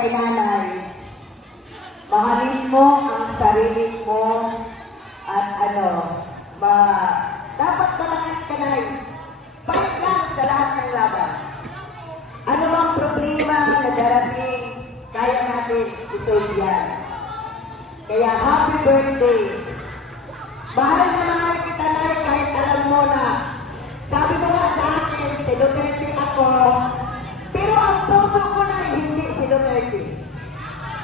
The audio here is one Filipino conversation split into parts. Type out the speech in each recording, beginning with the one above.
Kay nanay, mahalin mo ang sarili mo at dapat malakas ka na balik lang sa lahat ng laban. Ano ang problema na darating, kaya natin ito yan. Kaya happy birthday! Mahal na mahal kita na kahit alam mo na sabi mo nga sa akin, si Duterte ako, pero ang puso ko na hindi si Duterte.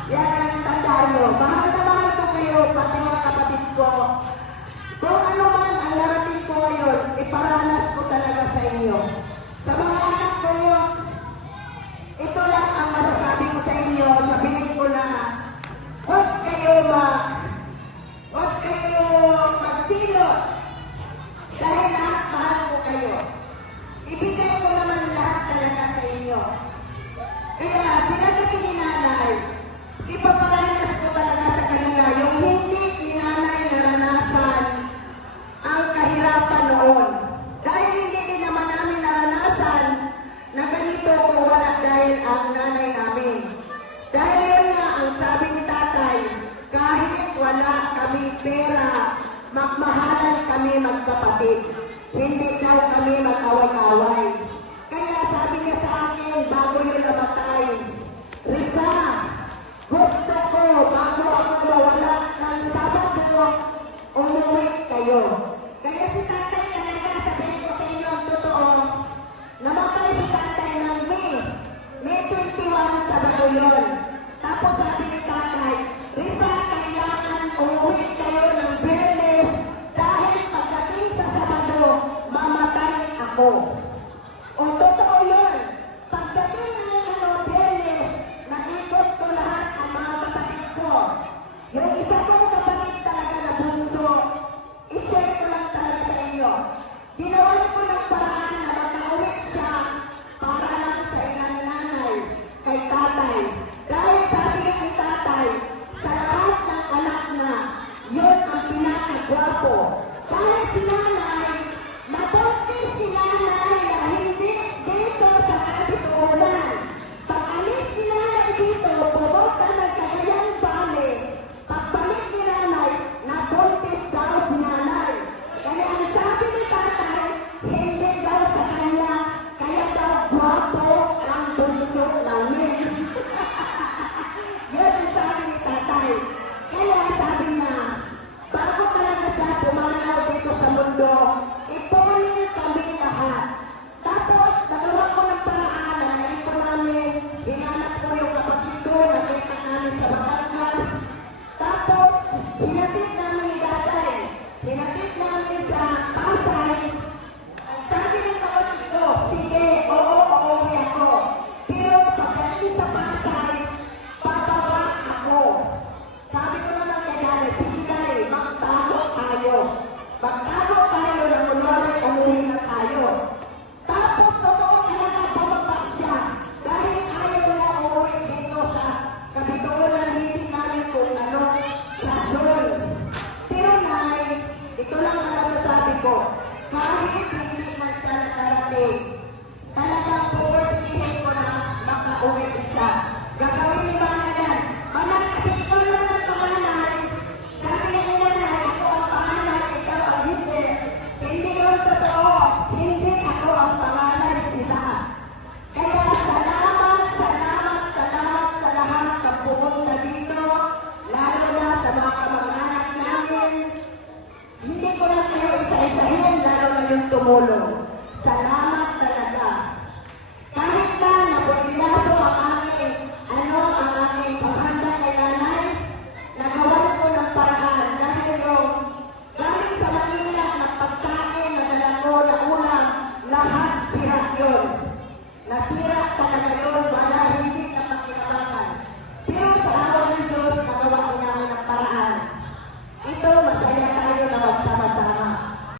Yan ang tandaan nyo. Mahal na mahal ko kayo, pati mga kapatid ko. Kung ano man ang narating ko ngayon, iparanas ko talaga sa inyo. Sa mga anak ko, ito lang ang masasabi ko sa inyo. Sabihin ko na, huwag kayo magsilos. Dahil lahat mahal ko kayo. Ibigay ko naman lahat talaga sa inyo. Kaya, sinasabi ni nanay, ipaparanas ko talaga sa kanila yung hindi ni nanay naranasan ang kahirapan noon. Dahil hindi din naman namin naranasan na ganito kung wala dahil ang nanay namin. Dahil yun nga ang sabi ni tatay, kahit wala kami pera, magmahalan kami magkapatid. Hindi daw kami mag-away-away. Kaya sabi niya sa akin, bago yun namatay, Risa, gusto ko, bago ako nawala ng Sabado, umuwi kayo. Kaya si tatay talaga, sabihin ko sa inyo ang totoo, namatay si tatay ng May 21 Sabado yun. Tapos sabi ni tatay, Risa, kailangan umuwi kayo ng Biyernes dahil pagdating sa Sabado, mamatay ako. O totoo yun. Pagdating ng Biyernes, nakikot ko lahat ang mga kapatid ko. Yung isa kong kapatid talaga na bunso, i-share ko lang talaga sa inyo. Ginawan ko ng paraan na makauwi siya para lang sa ilang nanay kay tatay. Dahil sabi ni tatay, sa lahat ng anak na, yun ang pinakagwapo. Dahil si nanay, mabuntis si nanay na hindi dito sa Kapitulan. Pag-alis si nanay dito, pumunta ng Cagayan Valley. Pagbalik ni nanay, nabuntis daw si nanay. Kaya ang sabi ni tatay, hindi daw sa kanya, kaya daw gwapo ang bunso namin. Yun ang sabi ni tatay. Kaya sabi niya, bago talaga siya pumanaw dito sa mundo, ipunin kami lahat. Tapos, nagawa ko ng paraan na naito namin, hinanap ko yung kapatid ko, nakita namin sa Batangas. Tapos, hinatid namin ni tatay. Hinatid namin sa Pasay. Sabi ng kapatid ko, sige, oo, uuwi ako. Pero pagdating sa Pasay, bababa ako. Sabi ko naman kay nanay, sige nanay, magtago tayo. Magtago tayo na kunwari umuwi na tayo. Tapos totoo talaga bumaba siya. Dahil ayaw na umuwi dito sa Kapitulan, hindi namin kung ano sa doon. Pero nay, ito lang ang masasabi ko. Kahit hindi man siya nakarating, talagang puwersihin ko na makauwi siya. Gagawin ni mga yan. Manakasin ko lang ng panganay. Sabi ni nanay, ako ang panganay, ikaw ang hindi. Hindi yun totoo. Hindi ako ang panganay sila. Kaya salamat sa lahat sa pumunta dito. Lalo na sa mga kamag-anak namin. Hindi ko na kayo isa-isahin, lalo na yung tumulong. Salamat talaga.